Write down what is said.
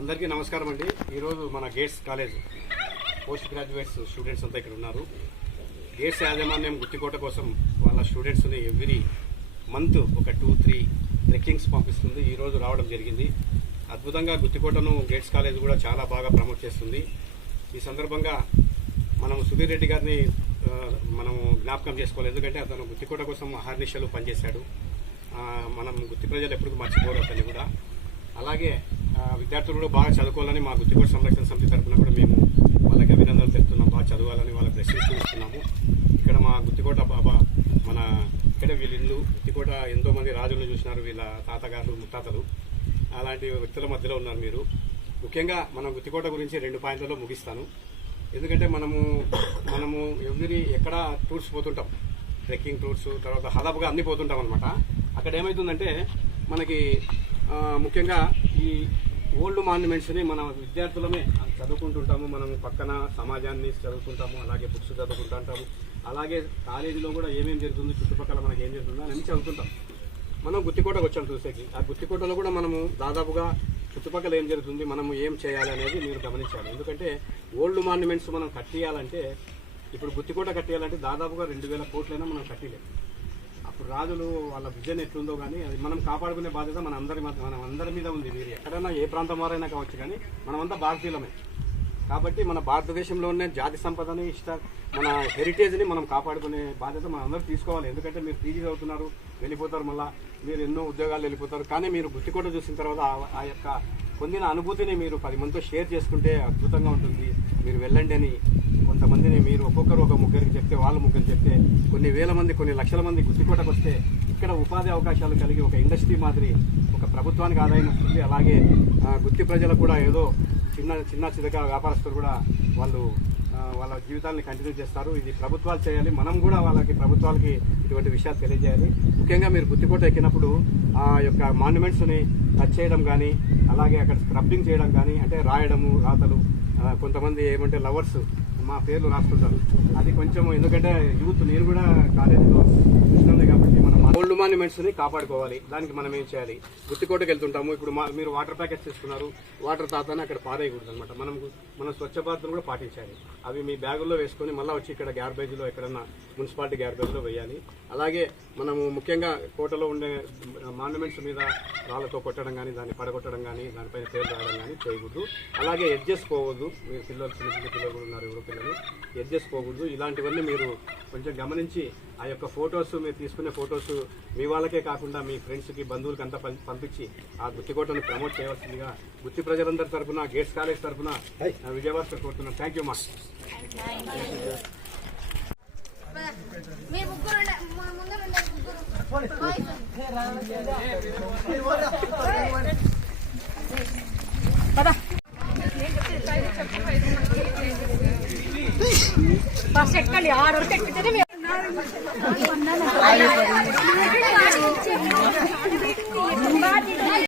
అందరికీ నమస్కారం అండి. ఈరోజు మన Gates college post graduates students అంతా ఇక్కడ ఉన్నారు. గేట్స్ యాజమాన్యం గుత్తికోట కోసం వాళ్ళ స్టూడెంట్స్ని ఎవ్రీ మంత్ ఒక టూ త్రీ ట్రెక్కింగ్స్ పంపిస్తుంది. ఈరోజు రావడం జరిగింది. అద్భుతంగా గుత్తికోటను గేట్స్ కాలేజ్ కూడా చాలా బాగా ప్రమోట్ చేస్తుంది. ఈ సందర్భంగా మనం సుధీర్ రెడ్డి గారిని మనము జ్ఞాపకం చేసుకోవాలి. ఎందుకంటే అతను గుత్తికోట కోసం అహర్నిశలు పనిచేశాడు. మనం గుత్తి ప్రజలు ఎప్పుడు మర్చిపోరు అతన్ని కూడా. అలాగే విద్యార్థులు కూడా బాగా చదువుకోవాలని మా గుత్తికోట సంరక్షణ సమితి తరఫున కూడా మేము వాళ్ళకి అభినందనలు తెలుపుతున్నాం. బాగా చదవాలని వాళ్ళకి బ్లెస్సింగ్స్ ఇస్తున్నాము ఇక్కడ మా గుత్తికోట బాబా మన ఇక్కడ వీళ్ళ ఇల్లు గుత్తికోట ఎంతోమంది రాజులను చూసినారు వీళ్ళ తాతగారు ముత్తాతలు. అలాంటి వ్యక్తుల మధ్యలో ఉన్నారు మీరు. ముఖ్యంగా మనం గుత్తికోట గురించి రెండు పాయింట్లలో ముగిస్తాను. ఎందుకంటే మనము మనము ఎవరి ఎక్కడ టూర్స్ పోతుంటాం. ట్రెక్కింగ్ టూర్స్ తర్వాత హదాపుగా అన్ని పోతుంటాం అనమాట అక్కడ ఏమవుతుందంటే మనకి ముఖ్యంగా ఈ ఓల్డ్ మాన్యుమెంట్స్ని మన విద్యార్థులమే చదువుకుంటుంటాము మనం పక్కన సమాజాన్ని చదువుకుంటాము అలాగే బుక్స్ చదువుకుంటుంటాము అలాగే కాలేజీలో కూడా ఏమేమి జరుగుతుంది చుట్టుపక్కల మనకి ఏం జరుగుతుందో అని చదువుతుంటాం మనం గుత్తికోటకు వచ్చాం చూసేకి. ఆ గుత్తికోటలో కూడా మనము దాదాపుగా చుట్టుపక్కల ఏం జరుగుతుంది మనము ఏం చేయాలి అనేది మీరు గమనించాలి. ఎందుకంటే ఓల్డ్ మాన్యుమెంట్స్ మనం కట్టియాలంటే ఇప్పుడు గుత్తికోట కట్టేయాలంటే దాదాపుగా రెండు వేల కోట్లైనా మనం కట్టలేము ఇప్పుడు రాజులు వాళ్ళ విజన్ ఎట్లుందో కానీ అది మనం కాపాడుకునే బాధ్యత మన అందరి మన అందరి మీద ఉంది మీరు ఎక్కడైనా ఏ ప్రాంతం వారైనా కావచ్చు కానీ మనమంతా భారతీయులమే. కాబట్టి మన భారతదేశంలోనే జాతి సంపదని ఇష్ట మన హెరిటేజ్ని మనం కాపాడుకునే బాధ్యత మనం అందరూ తీసుకోవాలి. ఎందుకంటే మీరు పీజీ చదువుతున్నారు వెళ్ళిపోతారు మళ్ళీ. మీరు ఎన్నో ఉద్యోగాలు వెళ్ళిపోతారు. కానీ మీరు గుర్తికోట చూసిన తర్వాత ఆ యొక్క పొందిన అనుభూతిని మీరు పది మందితో షేర్ చేసుకుంటే అద్భుతంగా ఉంటుంది. మీరు వెళ్ళండి అని కొంతమందిని మీరు ఒక్కొక్కరు ఒక ముగ్గురికి చెప్తే వాళ్ళు ముగ్గురు చెప్తే కొన్ని వేల మంది కొన్ని లక్షల మంది గుత్తికోటకు వస్తే ఇక్కడ ఉపాధి అవకాశాలు కలిగి ఒక ఇండస్ట్రీ మాదిరి ఒక ప్రభుత్వానికి ఆదాయం వస్తుంది. అలాగే గుత్తి ప్రజలకు కూడా ఏదో చిన్న చిన్న చిన్నగా వ్యాపారస్తులు కూడా వాళ్ళు వాళ్ళ జీవితాన్ని కంటిన్యూ చేస్తారు. ఇది ప్రభుత్వాలు చేయాలి. మనం కూడా వాళ్ళకి ప్రభుత్వాలకి ఇటువంటి విషయాలు తెలియజేయాలి. ముఖ్యంగా మీరు గుత్తికోట ఎక్కినప్పుడు ఆ యొక్క మాన్యుమెంట్స్ని టచ్ చేయడం కానీ అలాగే అక్కడ స్క్రబ్బింగ్ చేయడం కానీ అంటే రాయడము రాతలు కొంతమంది ఏమంటే లవర్స్ మా పేర్లు రాసుకుంటారు అది కొంచెం ఎందుకంటే యూత్ నేను కూడా కాలేజీలో చూసినాను కాబట్టి మనం ఓల్డ్ని కాపాడుకోవాలి. దానికి మనం ఏం చేయాలి? గుత్తికోటకి వెళ్తుంటాము. ఇప్పుడు మా- మీరు వాటర్ ప్యాకెట్స్ తీసుకున్నారు. వాటర్ తాతాన్ని అక్కడ పారేయకూడదు అనమాట మనం మన స్వచ్ఛ భారత్ను కూడా పాటించాలి. అవి మీ బ్యాగుల్లో వేసుకొని మళ్ళీ వచ్చి ఇక్కడ గ్యార్బేజ్లో ఎక్కడన్నా మున్సిపాలిటీ గ్యార్బేజ్లో వేయాలి. అలాగే మనము ముఖ్యంగా కోటలో ఉండే మాన్యుమెంట్స్ మీద రాళ్ళతో కొట్టడం కానీ దాన్ని పడగొట్టడం కానీ దానిపైన పేరు రావడం కానీ చేయకూడదు. అలాగే ఎడ్జెస్ పోవద్దు. మీరు పిల్లలు చిన్న చిన్న పిల్లలు కూడా ఉన్నారు ఎవరో పిల్లలు ఎడ్జెస్ పోకూడదు. ఇలాంటివన్నీ మీరు కొంచెం గమనించి ఆ యొక్క ఫొటోస్ మీరు తీసుకునే ఫొటోస్ మీ వాళ్ళకే కాకుండా మీ ఫ్రెండ్స్కి బంధువులకి అంతా పం- పంపించి ఆ గుత్తికోటను ప్రమోట్ చేయవలసిందిగా గుత్తి ప్రజలందరి తరఫున గేట్స్ కాలేజ్ తరఫున విజయవాడ కోరుతున్నాను. థ్యాంక్ యూ మా మీ ముగ్గురు ఉండే- మా ముందర ఉండే ముగ్గురు. బాయ్స్. బస్ ఎక్కాలి. ఆరు వరకు ఎక్కితేనే